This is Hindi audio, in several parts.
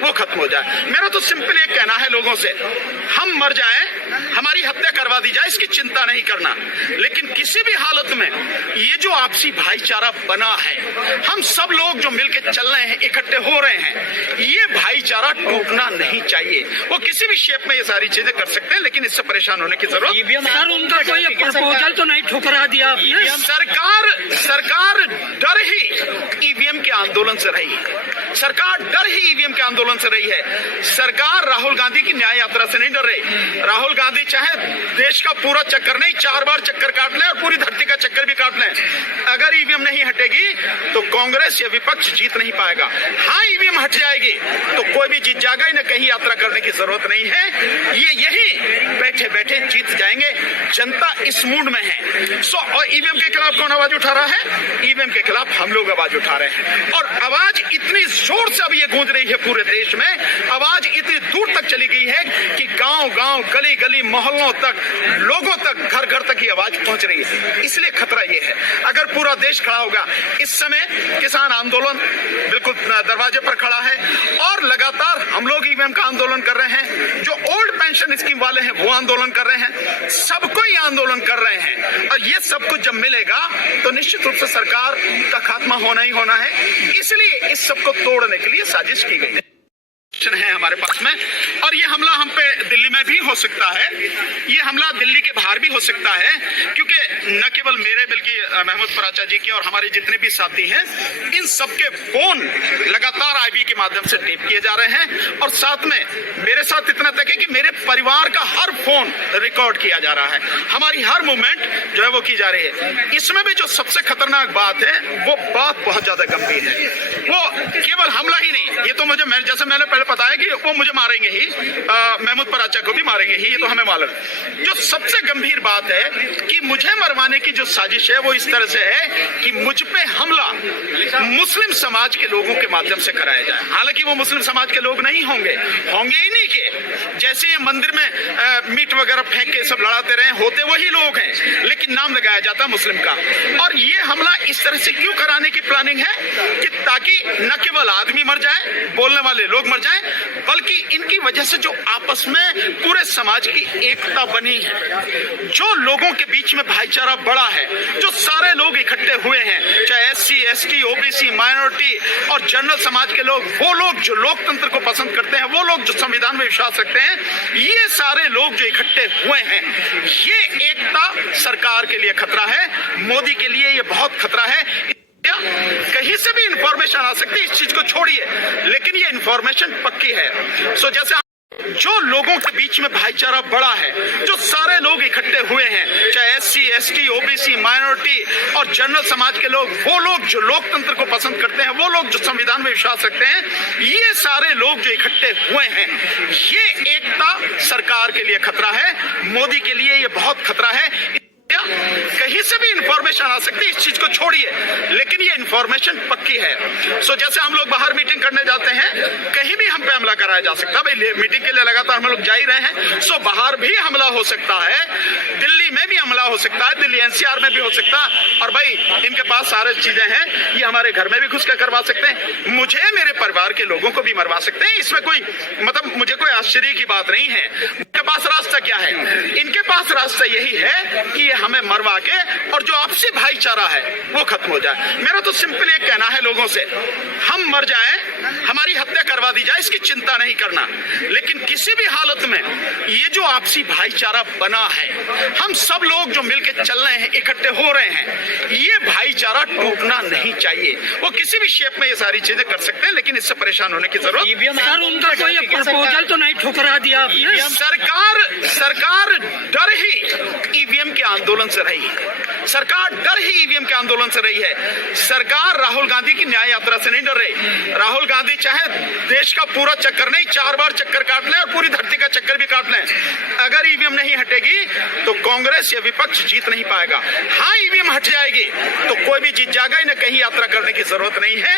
वो खत्म हो जाए। मेरा तो सिंपल एक कहना है लोगों से, हम मर जाएं, हमारी हत्या करवा दी जाए, इसकी चिंता नहीं करना, लेकिन किसी भी हालत में ये जो आपसी भाईचारा बना है, हम सब लोग जो मिलकर चल रहे हैं, इकट्ठे हो रहे हैं, ये भाईचारा टूटना नहीं चाहिए। वो किसी भी शेप में ये सारी चीजें कर सकते हैं, लेकिन इससे परेशान होने की जरूरत। सर, उनका कोई प्रपोजल तो नहीं ठुकरा दिया आपने? सरकार डर ही ईवीएम के आंदोलन से रही है। सरकार डर ही ईवीएम के आंदोलन से रही है। सरकार राहुल गांधी की न्याय यात्रा से नहीं डर रही। राहुल गांधी चाहे देश का पूरा चक्कर नहीं, 4 बार चक्कर काट ले और पूरी धरती का चक्कर भी काट ले, अगर ईवीएम नहीं हटेगी तो कांग्रेस या विपक्ष जीत नहीं पाएगा। हाँ, ईवीएम हट जाएगी तो कोई भी जीत जाएगा, इन्हें कहीं यात्रा करने की जरूरत नहीं है। ये यही बैठे बैठे जीत जाएंगे। जनता इस मूड में है। और ईवीएम के खिलाफ कौन आवाज उठा रहा है? ईवीएम के खिलाफ हम लोग आवाज उठा रहे हैं, और आवाज इतनी जोर से अब ये गूंज रही है पूरे देश में, आवाज इतनी दूर तक चली गई है कि गांव गांव, गली गली, मोहल्लों तक, लोगों तक, घर घर तक ये आवाज पहुंच रही है। इसलिए खतरा ये है, अगर पूरा देश खड़ा होगा। इस समय किसान आंदोलन बिल्कुल दरवाजे पर खड़ा है, और लगातार हम लोग ईवीएम का आंदोलन कर रहे हैं। जो ओल्ड पेंशन स्कीम वाले हैं वो आंदोलन कर रहे हैं, सबको ही आंदोलन कर रहे हैं। और ये सब कुछ जब मिलेगा तो निश्चित रूप से सरकार का खात्मा होना ही होना है। इसलिए इस सबको तोड़ने के लिए साजिश की गई है हमारे पास में। और ये हमला हम पे दिल्ली में भी हो सकता है, ये हमला दिल्ली के बाहर भी हो सकता है, क्योंकि न केवल मेरे बल्कि महमूद पराचा जी के और हमारे जितने भी साथी हैं, इन सबके फोन लगातार आईबी के माध्यम से टेप किए जा रहे हैं। और साथ में मेरे साथ इतना तक है कि मेरे परिवार का हर फोन रिकॉर्ड किया जा रहा है, हमारी हर मूवमेंट जो है वो की जा रही है। इसमें भी जो सबसे खतरनाक बात है, वो बात बहुत ज्यादा गंभीर है। वो केवल हमला ही नहीं, ये तो मुझे जैसे मैंने पहले पता है कि वो मुझे मारेंगे ही, महमूद पराचा को भी मारेंगे ही, ये तो हमें मालूम। जो सबसे गंभीर बात है कि मुझे मरवाने की जो साजिश है वो इस तरह से है कि मुझ पे हमला मुस्लिम समाज के लोगों के माध्यम से कराया जाए। हालांकि वो मुस्लिम समाज के लोग नहीं होंगे ही नहीं के, जैसे ये मंदिर में मीट वगैरह फेंक के सब लड़ाते रहे, होते वही लोग हैं, लेकिन नाम लगाया जाता मुस्लिम का। और ये हमला इस तरह से क्यों कराने की प्लानिंग है कि ताकि न केवल आदमी मर जाए, बोलने वाले लोग मर जाएं, बल्कि इनकी वजह से जो आपस में पूरे समाज की एकता बनी है, जो लोगों के बीच में भाईचारा बढ़ा है, जो सारे लोग इकट्ठे हुए हैं, चाहे एससी, एसटी, ओबीसी, माइनॉरिटी और जनरल समाज के लोग, वो लोग जो लोकतंत्र को पसंद करते हैं, वो लोग जो संविधान में विश्वास रखते हैं, ये सारे लोग जो इकट्ठे हुए हैं, ये एकता सरकार के लिए खतरा है, मोदी के लिए ये बहुत खतरा है। कहीं से भी इंफॉर्मेशन आ सकती है, इस चीज को छोड़िए, लेकिन ये इंफॉर्मेशन पक्की है। सो जैसे जो लोगों के बीच में भाईचारा बढ़ा है, जो सारे लोग इकट्ठे हुए हैं, चाहे एससी, एसटी, ओबीसी, माइनॉरिटी और जनरल समाज के लोग, वो लोग जो लोकतंत्र को पसंद करते हैं, वो लोग जो संविधान में विश्वास रखते हैं, ये सारे लोग जो इकट्ठे हुए हैं, ये एकता सरकार के लिए खतरा है, मोदी के लिए ये बहुत खतरा है। कहीं से भी इंफॉर्मेशन आ सकती है, इस चीज को छोड़िए, लेकिन ये इंफॉर्मेशन पक्की है। सो जैसे हम लोग बाहर मीटिंग करने जाते हैं, कहीं भी हम पे हमला कराया जा सकता है। भाई मीटिंग के लिए लगातार हम लोग जा ही रहे हैं, सो बाहर भी हमला हो सकता है, दिल्ली में भी हमला हो सकता है, दिल्ली एनसीआर में भी हो सकता है। और भाई इनके पास सारे चीजें हैं, ये हमारे घर में भी घुस कर करवा सकते हैं, मुझे मेरे परिवार के लोगों को भी मरवा सकते हैं। इसमें कोई मतलब मुझे कोई आश्चर्य की बात नहीं है। इनके पास रास्ता क्या है? इनके पास रास्ता यही है कि हमें मरवा के और जो आपसी भाईचारा है वो खत्म हो जाए। मेरा तो सिंपल एक कहना है लोगों से, हम मर जाएं, हमारी हत्या करवा दी जाए, इसकी चिंता नहीं करना, लेकिन किसी भी हालत में ये जो आपसी भाईचारा बना है, हम सब लोग जो मिलकर चल रहे हैं, इकट्ठे हो रहे हैं, ये भाईचारा टूटना नहीं चाहिए। वो किसी भी शेप में ये सारी चीजें कर सकते हैं, लेकिन इससे परेशान होने की जरूरत। सर, उनका कोई प्रपोजल तो नहीं ठुकरा दिया आपने? सरकार डर ही ईवीएम के आंदोलन से रही है। सरकार डर ही ईवीएम के आंदोलन से रही है। सरकार राहुल गांधी की न्याय यात्रा से नहीं डर रही। राहुल गांधी चाहे देश का पूरा चक्कर नहीं, 4 बार चक्कर काट लें और पूरी धरती का चक्कर भी काट लें, अगर ईवीएम नहीं हटेगी तो कांग्रेस या विपक्ष जीत नहीं पाएगा। हाँ, ईवीएम हट जाएगी तो कोई भी जीत जाएगा, इन्हें कहीं यात्रा करने की जरूरत नहीं है।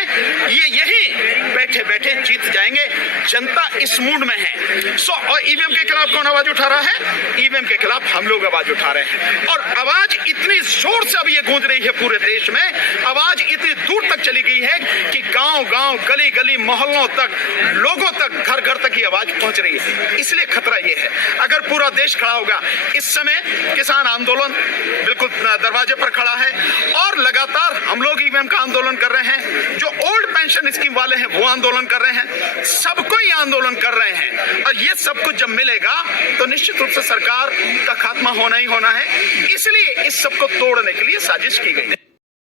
ये यही बैठे बैठे जीत जाएंगे। जनता इस मूड में है। सो और ईवीएम के खिलाफ कौन आवाज उठा रहा है? ईवीएम के खिलाफ हम लोग आवाज उठा रहे हैं और आवाज इतनी जोर से अब ये गूंज रही है पूरे देश में, आवाज इतनी दूर तक चली गई है कि गांव गांव, गली गली, मोहल्लों तक, लोगों तक, घर घर तक ये आवाज पहुंच रही है। इसलिए खतरा ये है, अगर पूरा देश खड़ा होगा, इस समय किसान आंदोलन बिल्कुल दरवाजे पर खड़ा है और लगातार हम लोग ईवीएम का आंदोलन कर रहे हैं, जो ओल्ड पेंशन स्कीम वाले हैं वो आंदोलन कर रहे हैं, सबको ही आंदोलन कर रहे हैं और ये सब कुछ जब मिलेगा तो निश्चित रूप से सरकार का खात्मा होना ही होना है। इसलिए इस सबको तोड़ने के लिए साजिश की गई है।